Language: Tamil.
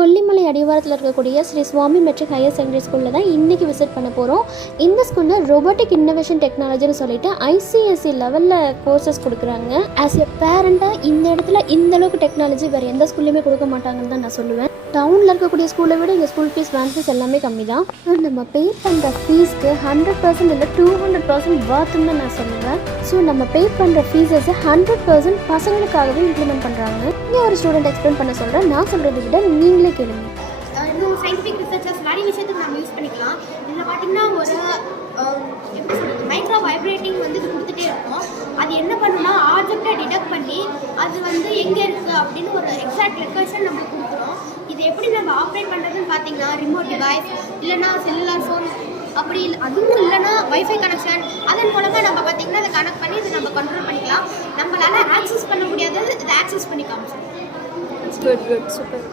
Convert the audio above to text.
கொல்லிமலை அடிவாரத்தில் இருக்கக்கூடிய ஸ்ரீ சுவாமி மெட்ரிக் ஹையர் செகண்டரி ஸ்கூலில் தான் இன்றைக்கி விசிட் பண்ண போகிறோம். இந்த ஸ்கூலில் ரொபோட்டிக் இன்னோவேஷன் டெக்னாலஜின்னு சொல்லிட்டு ஐசிஎஸ்சி லெவலில் கோர்சஸ் கொடுக்குறாங்க. ஆஸ் எ பேரண்ட்டாக இந்த இடத்துல இந்த அளவுக்கு டெக்னாலஜி வேறு எந்த ஸ்கூல்லையுமே கொடுக்க மாட்டாங்கன்னு தான் நான் சொல்லுவேன். டவுனில் இருக்கக்கூடிய ஸ்கூலை விட இங்கே ஸ்கூல் ஃபீஸ் வேன் ஃபீஸ் எல்லாமே கம்மி தான். நம்ம பே பண்ணுற ஃபீஸ்க்கு 100% இல்லை 200% வர்த்துன்னு நான் சொல்லுவேன். ஸோ நம்ம பே பண்ணுற ஃபீஸஸை 100% பசங்களுக்காகவே இம்ப்ளிமெண்ட் பண்ணுறாங்க. இங்கே ஒரு ஸ்டூடெண்ட் எக்ஸ்பிளைன் பண்ண சொல்கிறேன், நான் சொல்கிறத விட நீங்களே கேளுங்க. இன்னும் சயின்டிஃபிக் ரிசர்ச்சஸ் நிறைய விஷயத்துக்கு நம்ம யூஸ் பண்ணிக்கலாம். இதில் பார்த்திங்கன்னா ஒரு எப்படி சொல்கிறது, மைக்ரோ வைப்ரேட்டிங் வந்து இது கொடுத்துட்டே இருக்கும். அது என்ன பண்ணுன்னா ஆப்ஜெக்டை டிடெக்ட் பண்ணி அது வந்து எங்கே இருக்குது அப்படின்னு ஒரு எக்ஸாக்ட் லொக்கேஷன் நம்மளுக்கு கொடுத்துரும். இது எப்படி நம்ம ஆப்ரேட் பண்ணுறதுன்னு பார்த்தீங்கன்னா ரிமோட் டிவைஸ் இல்லைனா செல்லுலார் ஃபோன், அப்படி அதுவும் இல்லைனா வைஃபை கனெக்ஷன், அதன் மூலமாக நம்ம பார்த்திங்கன்னா அதை கனெக்ட் பண்ணி இதை நம்ம கண்ட்ரோல் பண்ணிக்கலாம். நம்மளால் ஆக்சஸ் பண்ண முடியாதது இதை ஆக்சஸ் பண்ணி காமிச்சோம். Good super.